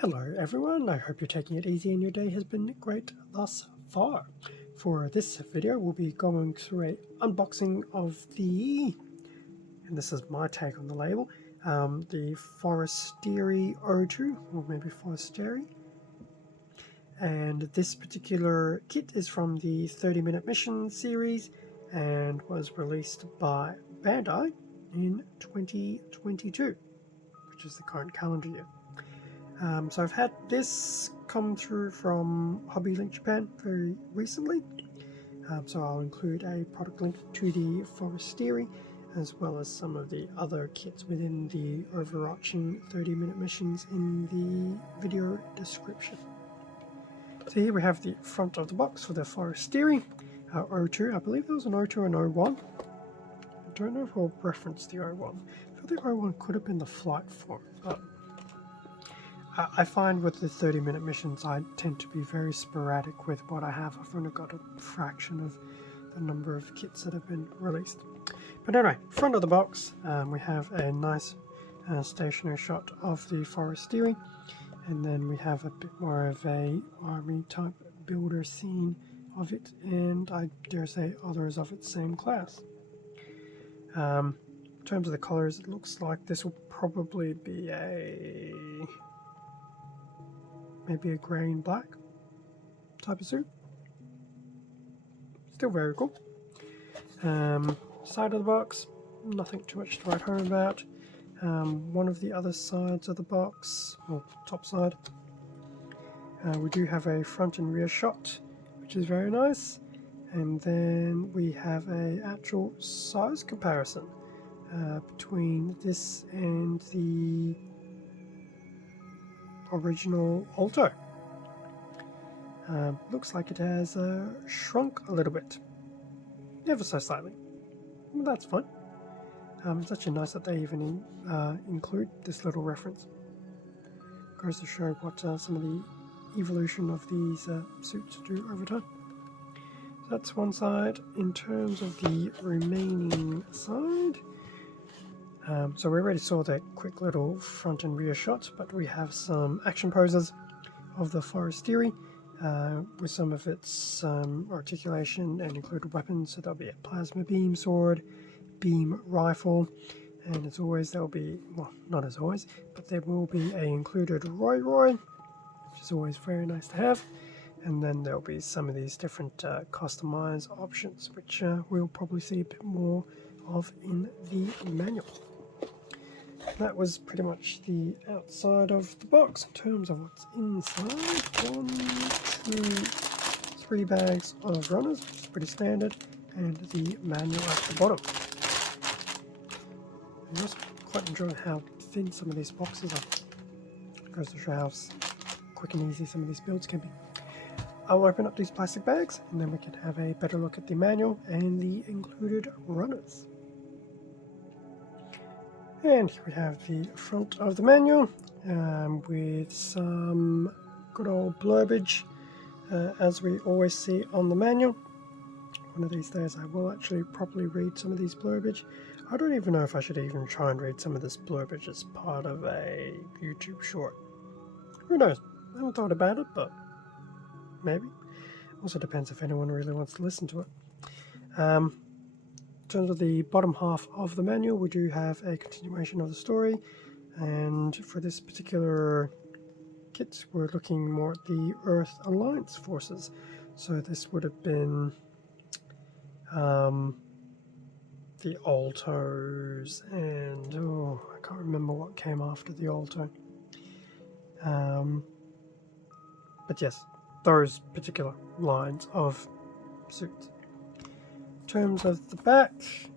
Hello everyone, I hope you're taking it easy and your day has been great thus far. For this video we'll be going through a unboxing of and this is my take on the label, the Forestieri O2, or maybe Forestieri. And this particular kit is from the 30-minute mission series and was released by Bandai in 2022, which is the current calendar year. So I've had this come through from Hobby Link Japan very recently, so I'll include a product link to the Forestieri as well as some of the other kits within the overarching 30-minute missions in the video description. So here we have the front of the box for the Forestieri O2. I believe there was an O2 and O1. I don't know if we'll reference the O1. I feel the O1 could have been the flight form, but I find with the 30-minute missions I tend to be very sporadic with what I have. I've only got a fraction of the number of kits that have been released. But anyway, front of the box we have a nice stationary shot of the Forestieri, and then we have a bit more of a army type builder scene of it, and I dare say others of its same class. In terms of the colors, it looks like this will probably be maybe a grey and black type of suit. Still very cool. Side of the box, nothing too much to write home about. One of the other sides of the box, or top side, we do have a front and rear shot, which is very nice. And then we have a actual size comparison between this and the original Alto. Looks like it has shrunk a little bit, ever so slightly. That's fine. It's actually nice that they even include this little reference. Goes to show what some of the evolution of these suits do over time. So that's one side. In terms of the remaining side, so we already saw that quick little front and rear shot, but we have some action poses of the Forestieri with some of its articulation and included weapons. So there'll be a plasma beam sword, beam rifle, and as always there'll be, well, not as always, but there will be a included Roy, which is always very nice to have. And then there'll be some of these different customize options, which we'll probably see a bit more of in the manual. That was pretty much the outside of the box. In terms of what's inside, 1, 2, 3 bags of runners, which is pretty standard, and the manual at the bottom. I also quite enjoy how thin some of these boxes are. It goes to show how quick and easy some of these builds can be. I'll open up these plastic bags and then we can have a better look at the manual and the included runners. And here we have the front of the manual with some good old blurbage, as we always see on the manual. One of these days I will actually properly read some of these blurbage. I don't even know if I should even try and read some of this blurbage as part of a YouTube short. Who knows? I haven't thought about it, but maybe. Also depends if anyone really wants to listen to it. In terms of the bottom half of the manual, we do have a continuation of the story, and for this particular kit we're looking more at the Earth Alliance forces. So this would have been the Altos and I can't remember what came after the Alto. But yes, those particular lines of suits. In terms of the back,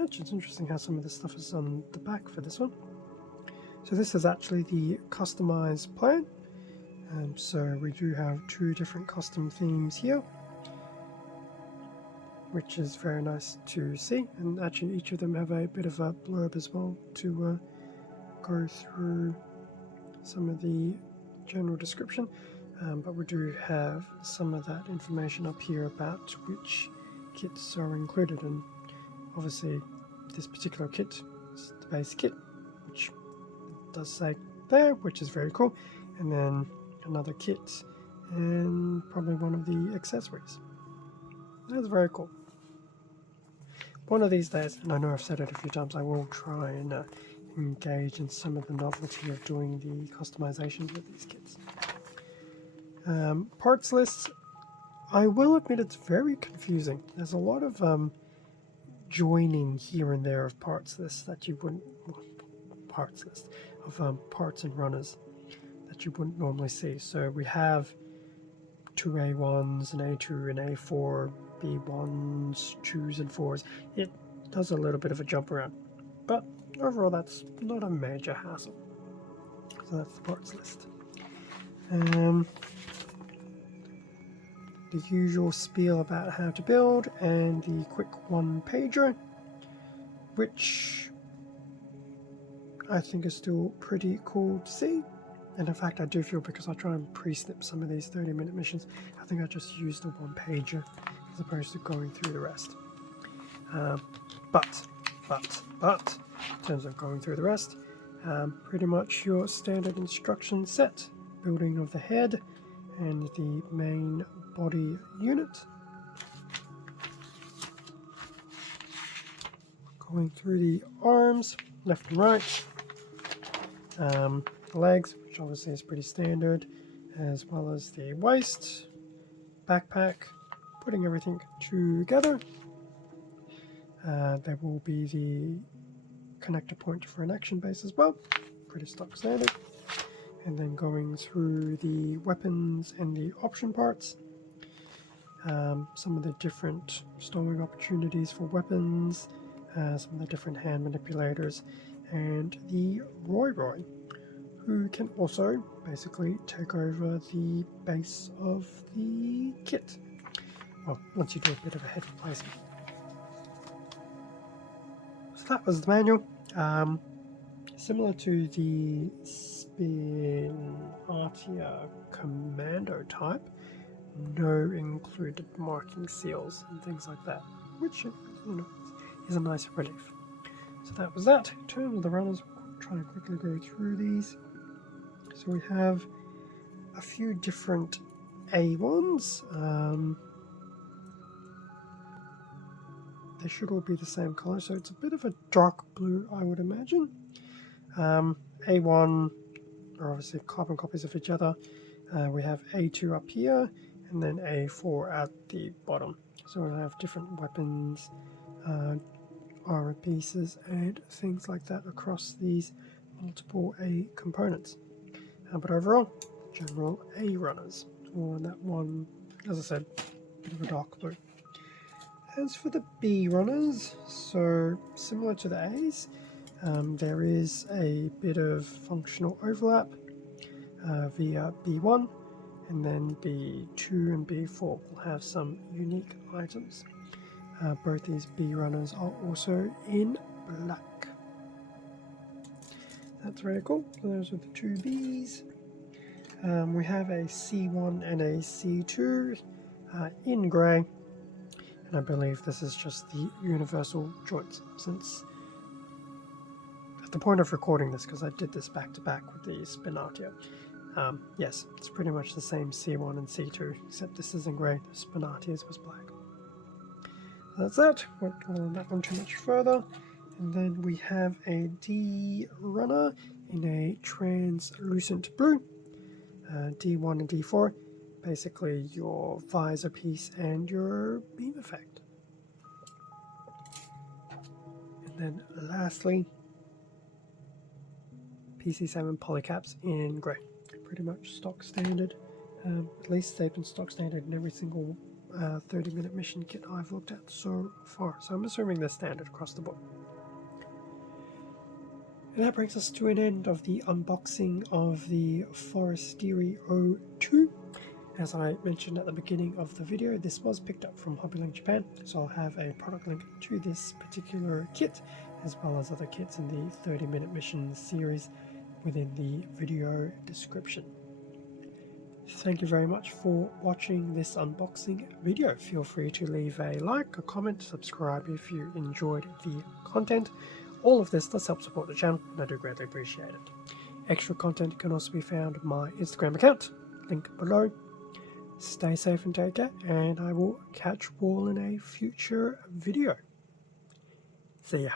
actually it's interesting how some of this stuff is on the back for this one. So this is actually the customized plan. So we do have 2 different custom themes here, which is very nice to see, and actually each of them have a bit of a blurb as well to go through some of the general description, but we do have some of that information up here about which kits are included, and obviously this particular kit is the base kit, which it does say there, which is very cool. And then another kit, and probably one of the accessories. That's very cool. One of these days, and I know I've said it a few times, I will try and engage in some of the novelty of doing the customizations with these kits. Parts lists, I will admit it's very confusing. There's a lot of joining here and there of parts lists that you wouldn't, parts and runners that you wouldn't normally see. So we have two A1s, an A2, an A4, B1s, 2s and 4s. It does a little bit of a jump around, but overall that's not a major hassle. So that's the parts list. The usual spiel about how to build and the quick one-pager, which I think is still pretty cool to see. And in fact, I do feel, because I try and pre-snip some of these 30-minute missions, I think I just use the one-pager as opposed to going through the rest. But, in terms of going through the rest, pretty much your standard instruction set. Building of the head and the main body unit. Going through the arms, left and right. Legs, which obviously is pretty standard, as well as the waist, backpack, putting everything together. There will be the connector point for an action base as well, pretty stock standard. And then going through the weapons and the option parts, some of the different stowing opportunities for weapons, some of the different hand manipulators, and the Roy, who can also basically take over the base of the kit. Well, once you do a bit of a head replacement. So that was the manual. Similar to the Spinatia Commando type, no included marking seals and things like that, which is a nice relief. So that was that. In terms of the runners, we'll try and quickly go through these. So we have a few different A1s. They should all be the same color, so it's a bit of a dark blue, I would imagine. A1 are obviously carbon copies of each other. We have A2 up here, and then A4 at the bottom. So we'll have different weapons, armor pieces, and things like that across these multiple A components. But overall, general A runners. Or that one, as I said, a bit of a dark blue. As for the B runners, so similar to the A's, there is a bit of functional overlap via B1, and then B2 and B4 will have some unique items. Both these B runners are also in black. That's really cool. So those are the two Bs. We have a C1 and a C2 in grey, and I believe this is just the universal joints, since at the point of recording this, because I did this back to back with the Spinatia, yes, it's pretty much the same C1 and C2, except this is in grey, the Spinatia's was black. So that's that. Won't dwell on that one too much further. And then we have a D runner in a translucent blue, D1 and D4, basically your visor piece and your beam effect. And then lastly, PC7 polycaps in grey, pretty much stock standard. At least they've been stock standard in every single 30-minute mission kit I've looked at so far, so I'm assuming they're standard across the board. And that brings us to an end of the unboxing of the Forestieri 02. As I mentioned at the beginning of the video, this was picked up from Hobbylink Japan, so I'll have a product link to this particular kit, as well as other kits in the 30-minute mission series within the video description. Thank you very much for watching this unboxing video. Feel free to leave a like, a comment, subscribe if you enjoyed the content. All of this does help support the channel, and I do greatly appreciate it. Extra content can also be found on my Instagram account, link below. Stay safe and take care, and I will catch you all in a future video. See ya.